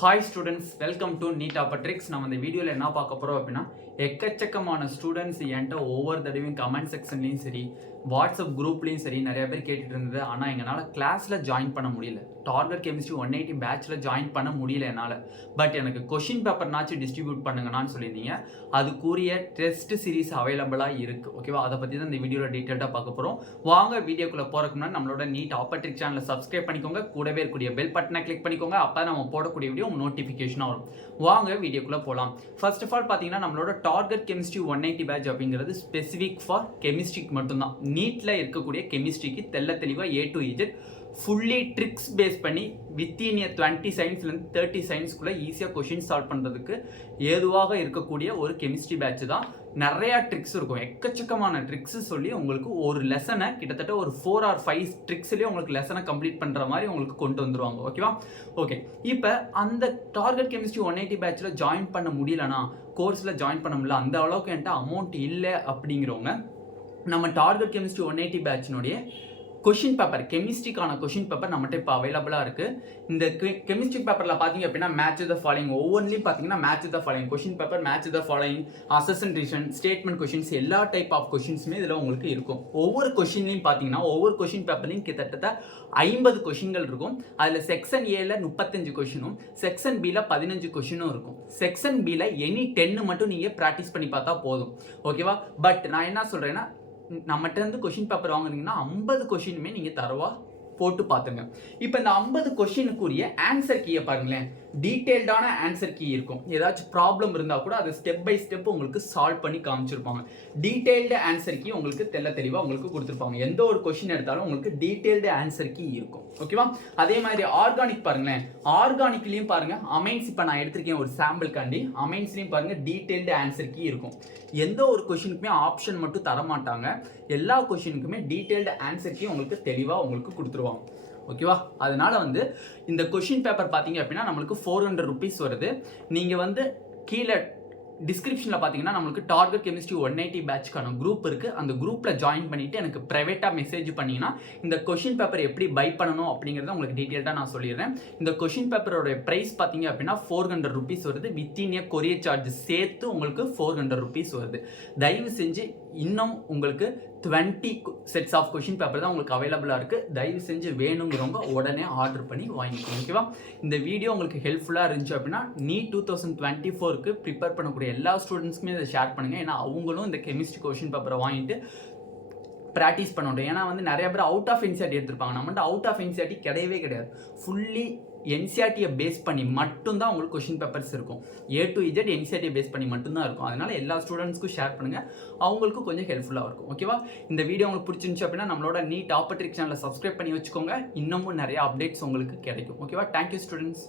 Hi students, welcome to NEET Aptrix. நம்ம இந்த வீடியோவில் என்ன பார்க்க போகிறோம் அப்படின்னா, எக்கச்சக்கமான ஸ்டூடெண்ட்ஸ் என்கிட்ட ஒவ்வொரு தடவையும் கமெண்ட் செக்ஷன்லையும் சரி, வாட்ஸ்அப் குரூப்லேயும் சரி நிறைய பேர் கேட்டுட்டு இருந்தது. ஆனால் எங்களால் கிளாஸில் ஜாயின் பண்ண முடியல. டார்கெட் கெமிஸ்ட்ரி 180 பேட்சில் ஜாயின் பண்ண முடியல என்னால். பட் எனக்கு கொஷின் பேப்பர்னாச்சும் டிஸ்ட்ரிபியூட் பண்ணுங்கன்னு சொல்லியிருந்தீங்க. அதுக்குரிய டெஸ்ட் சீரிஸ் அவைலபிளாக இருக்குது. ஓகேவா? அதை பற்றி தான் இந்த வீடியோவில் டீட்டெயிலாக பார்க்க போகிறோம். வாங்க வீடியோக்குள்ளே போகிறதுக்கு முன்னாடி நம்மளோட நீட் ஆப்பட்ரிக் சேனலை சப்ஸ்கிரைப் பண்ணிக்கோங்க. கூடவே இருக்கக்கூடிய பெல் பட்டனை கிளிக் பண்ணிக்கோங்க. அப்போ நம்ம போடக்கூடிய வீடியோ உங்கள் நோட்டிஃபிகேஷனாக வரும். வாங்க வீடியோக்குள்ளே போகலாம். ஃபர்ஸ்ட் ஆஃப் ஆல் பார்த்தீங்கன்னா, நம்மளோட டார்கெட் கெமிஸ்ட்ரி 180 பேட்ச் அப்படிங்கிறது ஸ்பெசிஃபிக் ஃபார் கெமிஸ்ட்ரிக்கு மட்டும்தான். நீட்டில் இருக்கக்கூடிய கெமிஸ்ட்ரிக்கு தெளிவாக A to Z fully tricks base பண்ணி வித்தின் 20 சயின்ஸ்லேருந்து 30 சயின்ஸ்குள்ளே ஈஸியாக கொஷின் சால்வ் பண்ணுறதுக்கு ஏதுவாக இருக்கக்கூடிய ஒரு கெமிஸ்ட்ரி பேட்ச் தான். நிறையா ட்ரிக்ஸ் இருக்கும், எக்கச்சக்கமான ட்ரிக்ஸ் சொல்லி உங்களுக்கு ஒரு லெசனை கிட்டத்தட்ட ஒரு 4 or 5 ட்ரிக்ஸ்லேயே உங்களுக்கு லெசனை கம்ப்ளீட் பண்ணுற மாதிரி உங்களுக்கு கொண்டு வந்துடுவாங்க. ஓகேவா? ஓகே, இப்போ அந்த டார்கெட் கெமிஸ்ட்ரி 180 பேட்சில் ஜாயின் பண்ண முடியலனா, கோர்ஸில் ஜாயின் பண்ண முடியல, அந்த அளவுக்கு என்கிட்ட அமௌண்ட் இல்லை அப்படிங்கிறவங்க நம்ம டார்கெட் கெமிஸ்ட்ரி 180 பேட்சினுடைய கொஷின் பேப்பர், கெமிஸ்ட்ரிக்கான கொஷின் பேப்பர் நம்மகிட்ட இப்போ அவைலபிளாக இருக்குது. இந்த கெமிஸ்ட்ரி பேப்பரில் பார்த்தீங்க அப்படின்னா மேட்ச் த ஃபாலோயிங், ஒவ்வொன்றிலையும் பார்த்தீங்கன்னா match the following question paper, match the following, assessment reason, statement questions, எல்லா டைப் ஆஃப் கொஷின்ஸுமே இதில் உங்களுக்கு இருக்கும். ஒவ்வொரு கொஷின்லையும் பார்த்தீங்கன்னா ஒவ்வொரு கொஷின் பேப்பர்லையும் கிட்டத்தட்ட 50 கொஷின்கள் இருக்கும். அதில் செக்ஷன் ஏல 35 கொஷினும், செக்ஷன் பியில் 15 கொஷினும் இருக்கும். செக்ஷன் பியில் எனி 10 மட்டும் நீங்கள் ப்ராக்டிஸ் பண்ணி பார்த்தா போதும். ஓகேவா? பட் நான் என்ன சொல்கிறேன்னா, நம்மகிட்ட இருந்து கொஷின் பேப்பர் வாங்குனீங்கன்னா 50 கொஷினுமே நீங்கள் தரவா போட்டு பார்த்துங்க. இப்போ இந்த 50 கொஷினுக்குரிய ஆன்சர் கீயை பாருங்களேன். டீட்டெயில்டான ஆன்சர் கீ இருக்கும். ஏதாச்சும் ப்ராப்ளம் இருந்தால் கூட அதை ஸ்டெப் பை ஸ்டெப் உங்களுக்கு சால்வ் பண்ணி காமிச்சிருப்பாங்க. டீட்டெயில்டு ஆன்சர் கீ உங்களுக்கு தெளிவாக உங்களுக்கு கொடுத்துருப்பாங்க. எந்த ஒரு கொஷின் எடுத்தாலும் உங்களுக்கு டீட்டெயில்டு ஆன்சர் கீ இருக்கும். ஓகேவா? அதே மாதிரி ஆர்கானிக் பாருங்களேன். ஆர்கானிக்லையும் பாருங்க, அமைன்ஸ் இப்போ நான் எடுத்திருக்கேன் ஒரு சாம்பிள் காண்டி. அமைன்ஸ்லையும் பாருங்க டீட்டெயில்டு ஆன்சர் கீ இருக்கும். எந்த ஒரு கொஷினுக்குமே ஆப்ஷன் மட்டும் தர மாட்டாங்க. எல்லா கொஷினுக்குமே டீட்டெயில்டு ஆன்சர் கீ உங்களுக்கு தெளிவாக உங்களுக்கு கொடுத்துருவாங்க. ஓகேவா? அதனால இந்த கொஷின் பேப்பர் பார்த்தீங்க அப்படின்னா நம்மளுக்கு 400 rupees வருது. நீங்கள் கீழே டிஸ்கிரிப்ஷனில் பார்த்தீங்கன்னா நம்மளுக்கு டார்கெட் கெமிஸ்ட்ரி 180 பேட்ச்க்கான குரூப் இருக்குது. அந்த குரூப்பில் ஜாயின் பண்ணிவிட்டு எனக்கு ப்ரைவேட்டாக மெசேஜ் பண்ணிங்கன்னா இந்த கொஷின் பேப்பர் எப்படி பை பண்ணணும் அப்படிங்கிறத உங்களுக்கு டீட்டெயில்டாக நான் சொல்லிடுறேன். இந்த கொஷின் பேப்பரோட ப்ரைஸ் பார்த்தீங்க அப்படின்னா 400 rupees வருது. வித்தின் கொரியர் சார்ஜ் சேர்த்து உங்களுக்கு 400 rupees வருது. தயவு செஞ்சு இன்னும் உங்களுக்கு 20 செட்ஸ் ஆஃப் கொஷின் பேப்பர் தான் உங்களுக்கு அவைலபிளாக இருக்குது. தயவு செஞ்சு வேணுங்கிறவங்க உடனே ஆர்டர் பண்ணி வாங்கிக்கணும். ஓகேவா? இந்த வீடியோ உங்களுக்கு ஹெல்ப்ஃபுல்லாக இருந்துச்சு அப்படின்னா நீட் 2024க்கு ப்ரிப்பேர் பண்ணக்கூடிய எல்லா ஸ்டூடெண்ட்ஸ்க்குமே இதை ஷேர் பண்ணுங்கள். ஏன்னா அவங்களும் இந்த கெமிஸ்ட்ரி கொஷின் பேப்பரை வாங்கிட்டு ப்ராக்டிஸ் பண்ணணும். ஏன்னா நிறைய பேர் அவுட் ஆஃப் என்சிஆர்டி எடுத்திருப்பாங்க. நம்மகிட்ட அவுட் ஆஃப் என்சிஆர்டி கிடையவே கிடையாது. ஃபுல்லி என்சிஆர்டியை பேஸ் பண்ணி மட்டும்தான் உங்களுக்கு கொஷின் பேப்பர்ஸ் இருக்கும். A to Z என்சிஆர்டியை பேஸ் பண்ணி மட்டும்தான் இருக்கும். அதனால எல்லா ஸ்டூடெண்ட்ஸ்க்கும் ஷேர் பண்ணுங்கள், அவங்களுக்கும் கொஞ்சம் ஹெல்ப்ஃபுல்லாக இருக்கும். ஓகேவா? இந்த வீடியோ உங்களுக்கு பிடிச்சிருந்துச்சு அப்படின்னா நம்மளோட நீட் ஆப்பட்ரிக் சேனலை சப்ஸ்கிரைப் பண்ணி வச்சுக்கோங்க. இன்னமும் நிறைய அப்டேட்ஸ் உங்களுக்கு கிடைக்கும். ஓகேவா? Thank you students.